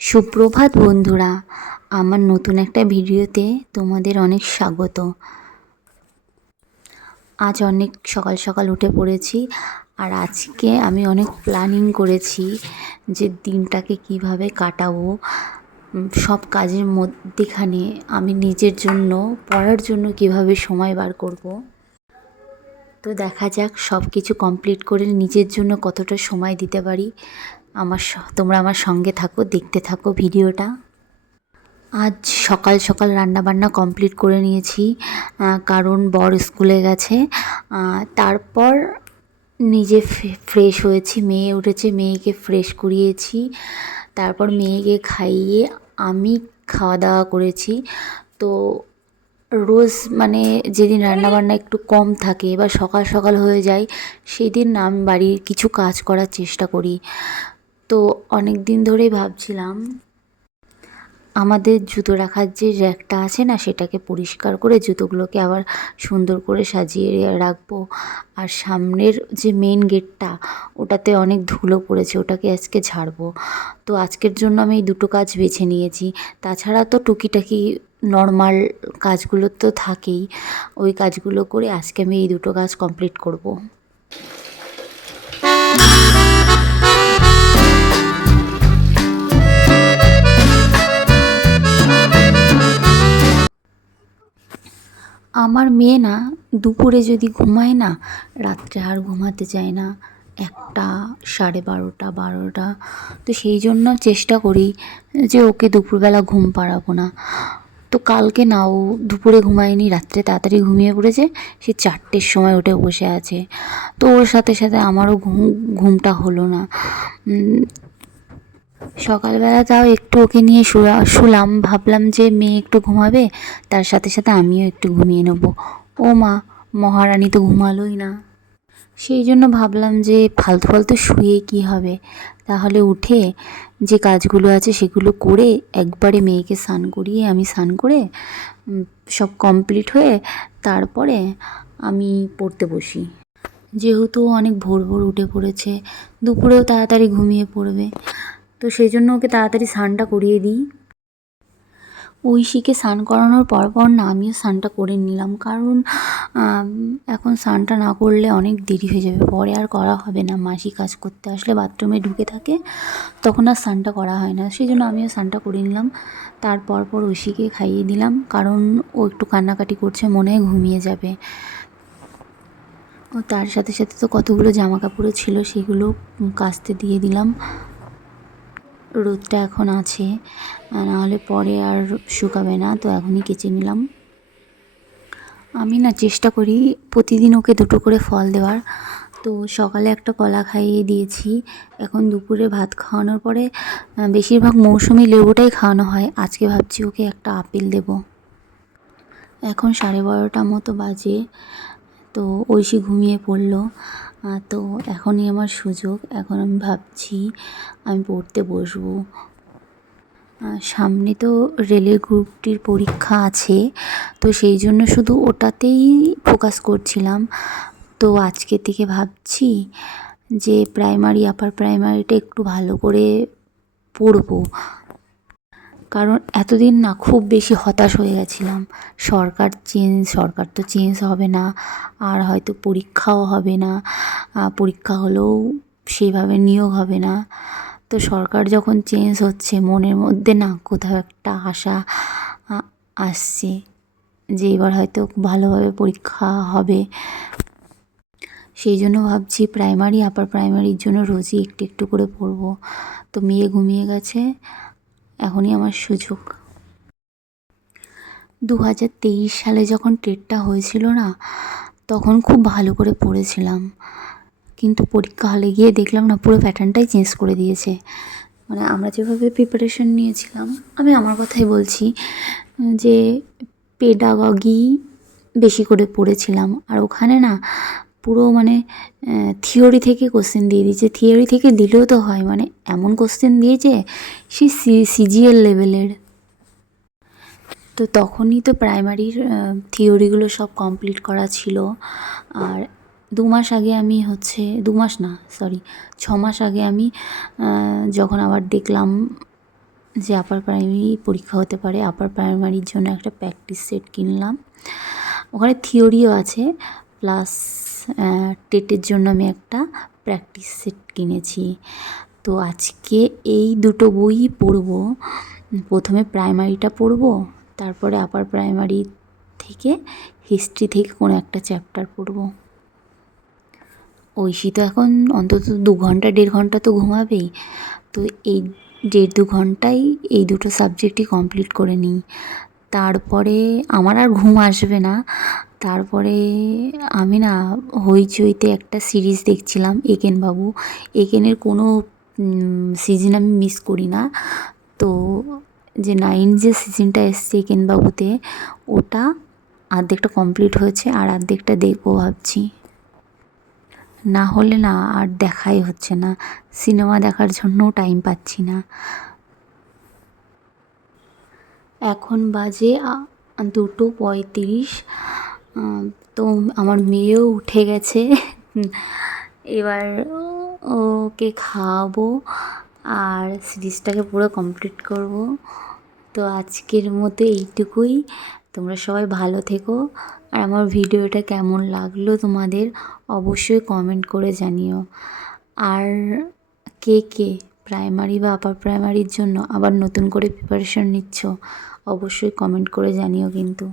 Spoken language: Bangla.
সুপ্রভাত বন্ধুরা, আমার নতুন একটা ভিডিওতে তোমাদের অনেক স্বাগত। আজ অনেক সকাল সকাল উঠে পড়েছি, আর আজকে আমি অনেক প্ল্যানিং করেছি যে দিনটাকে কিভাবে কাটাবো। সব কাজের মধ্যেখানে আমি নিজের জন্য, পড়ার জন্য কিভাবে সময় বার করব। তো দেখা যাক সব কিছু কমপ্লিট করে নিজের জন্য কতটা সময় দিতে পারি। তোমরা আমার সঙ্গে থাকো, দেখতে থাকো ভিডিওটা। আজ সকাল সকাল রান্নাবান্না কমপ্লিট করে নিয়েছি, কারণ বর স্কুলে গেছে। তারপর নিজে ফ্রেশ হয়েছি, মেয়ে উঠেছে, মেয়েকে ফ্রেশ করিয়েছি, তারপর মেয়েকে খাইয়ে আমি খাওয়া দাওয়া করেছি। তো রোজ মানে যেদিন রান্নাবান্না একটু কম থাকে বা সকাল সকাল হয়ে যায়, সেই দিন আমি বাড়ির কিছু কাজ করার চেষ্টা করি। তো অনেক দিন ধরেই ভাবছিলাম আমাদের জুতো রাখার যে র্যাকটা আছে না, সেটাকে পরিষ্কার করে জুতোগুলোকে আবার সুন্দর করে সাজিয়ে রাখবো। আর সামনের যে মেন গেটটা, ওটাতে অনেক ধুলো পড়েছে, ওটাকে আজকে ঝাড়বো। তো আজকের জন্য আমি এই দুটো কাজ বেছে নিয়েছি। তাছাড়া তো টুকিটাকি নর্মাল কাজগুলো তো থাকেই, ওই কাজগুলো করে আজকে আমি এই দুটো কাজ কমপ্লিট করব। আমার মেয়ে না দুপুরে যদি ঘুমায় না, রাত্রে আর ঘুমাতে চায় না। 1টা, 12:30, 12টা। তো সেই জন্য চেষ্টা করি যে ওকে দুপুরবেলা ঘুম পাড়াবো না। তো কালকে না, ও দুপুরে ঘুমায়নি, রাত্রে তাড়াতাড়ি ঘুমিয়ে পড়েছে। সে 4টের সময় উঠে বসে আছে। তো ওর সাথে সাথে আমারও ঘুমটা হলো না। সকালবেলা তাও একটু ওকে নিয়ে শুলাম, ভাবলাম যে মেয়ে একটু ঘুমাবে, তার সাথে সাথে আমিও একটু ঘুমিয়ে নেব। ও মা, মহারানী তো ঘুমালোই না। সেই জন্য ভাবলাম যে ফালতু ফালতু শুয়ে কী হবে, তাহলে উঠে যে কাজগুলো আছে সেগুলো করে একবারে মেয়েকে স্নান করিয়ে আমি স্নান করে সব কমপ্লিট হয়ে তারপরে আমি পড়তে বসি। যেহেতু অনেক ভোর ভোর উঠে পড়েছে, দুপুরেও তাড়াতাড়ি ঘুমিয়ে পড়বে, তো সেই জন্য ওকে তাড়াতাড়ি স্নানটা করিয়ে দিই। ঐশীকে স্নান করানোর পর না আমিও স্নানটা করে নিলাম, কারণ এখন স্নানটা না করলে অনেক দেরি হয়ে যাবে, পরে আর করা হবে না। মাসি কাজ করতে আসলে বাথরুমে ঢুকে থাকে, তখন আর স্নানটা করা হয় না। সেই জন্য আমিও স্নানটা করে নিলাম। তারপর ঐশীকে খাইয়ে দিলাম, কারণ ও একটু কান্নাকাটি করছে, মনে হয় ঘুমিয়ে যাবে। ও তার সাথে সাথে তো কতগুলো জামা কাপড়ও ছিল, সেগুলো কাচতে দিয়ে দিলাম। রোদটা এখন আছে, নাহলে পরে আর শুকাবে না, তো এখনই কেচে নিলাম। আমি না চেষ্টা করি প্রতিদিন ওকে দুটো করে ফল দেওয়ার। তো সকালে একটা কলা খাইয়ে দিয়েছি, এখন দুপুরে ভাত খাওয়ানোর পরে বেশিরভাগ মৌসুমি লেবুটাই খাওয়ানো হয়। আজকে ভাবছি ওকে একটা আপেল দেব। এখন 12:30 মতো বাজে, তো ঐশী ঘুমিয়ে পড়লো। তো এখনই আমার সুযোগ, এখন আমি ভাবছি আমি পড়তে বসবো। সামনে তো রেলের গ্রুপ ডির পরীক্ষা আছে, তো সেই জন্য শুধু ওটাতেই ফোকাস করছিলাম। তো আজকে থেকে ভাবছি যে প্রাইমারি, আপার প্রাইমারিটা একটু ভালো করে পড়বো, কারণ এতদিন না খুব বেশি হতাশ হয়ে গেছিলাম। সরকার তো চেঞ্জ হবে না, আর হয়তো পরীক্ষাও হবে না, পরীক্ষা হলেও সেভাবে নিয়োগ হবে না। তো সরকার যখন চেঞ্জ হচ্ছে, মনের মধ্যে না কোথাও একটা আশা আসছে যে এবার হয়তো ভালোভাবে পরীক্ষা হবে। সেই জন্য ভাবছি প্রাইমারি, আপার প্রাইমারির জন্য রোজই একটু একটু করে পড়বো। তো মেয়ে ঘুমিয়ে গেছে, এখনই আমার সুযোগ। 2023 সালে যখন টেটটা হয়েছিল না, তখন খুব ভালো করে পড়েছিলাম, কিন্তু পরীক্ষা হলে গিয়ে দেখলাম না পুরো প্যাটার্নটাই চেঞ্জ করে দিয়েছে। মানে আমরা যেভাবে প্রিপারেশন নিয়েছিলাম, আমি আমার কথাই বলছি, যে পেডাগগি বেশি করে পড়েছিলাম, আর ওখানে না পুরো মানে থিওরি থেকে কোশ্চেন দিয়ে দিয়েছে। থিওরি থেকে দিলেও তো হয়, মানে এমন কোশ্চেন দিয়েছে সেই সিজিএল লেভেলের। তো তখনই তো প্রাইমারির থিওরিগুলো সব কমপ্লিট করা ছিল। আর 2 মাস আগে আমি 2 মাস না, সরি 6 মাস আগে আমি যখন আবার দেখলাম যে আপার প্রাইমারি পরীক্ষা হতে পারে, আপার প্রাইমারির জন্য একটা প্র্যাকটিস সেট কিনলাম। ওখানে থিওরিও আছে, প্লাস টেটের জন্য আমি একটা প্র্যাকটিস সেট কিনেছি। তো আজকে এই দুটো বই পড়বো। প্রথমে প্রাইমারিটা পড়বো, তারপরে আপার প্রাইমারি থেকে হিস্ট্রি থেকে কোনো একটা চ্যাপ্টার পড়বো। ঐশী তো এখন অন্তত 2 ঘন্টা 1.5 ঘন্টা তো ঘুমাবেই। তো এই 1.5-2 ঘন্টায় এই দুটো সাবজেক্টই কমপ্লিট করে নিই। তারপরে আমার আর ঘুম আসবে না। তারপরে আমি না হইচইতে একটা সিরিজ দেখছিলাম, একেন বাবু। একেনের কোনো সিজন আমি মিস করি না। তো যে 9 যে সিজনটা এসছে একেন বাবুতে, ওটা অর্ধেকটা কমপ্লিট হয়েছে, আর অর্ধেকটা দেখবো ভাবছি। না হলে না আর দেখাই হচ্ছে না, সিনেমা দেখার জন্যও টাইম পাচ্ছি না। এখন বাজে 2:35। তো আমার মেয়েও উঠে গেছে। এবার ওকে খাওয়াবো আর সিরিজটাকে পুরো কমপ্লিট করব। তো আজকের মতো এইটুকুই। তোমরা সবাই ভালো থেকো, আর আমার ভিডিওটা কেমন লাগলো তোমাদের অবশ্যই কমেন্ট করে জানিও। আর কে কে প্রাইমারি বা আপার প্রাইমারির জন্য আবার নতুন করে প্রিপারেশন নিচ্ছ, অবশ্যই কমেন্ট করে জানিও কিন্তু।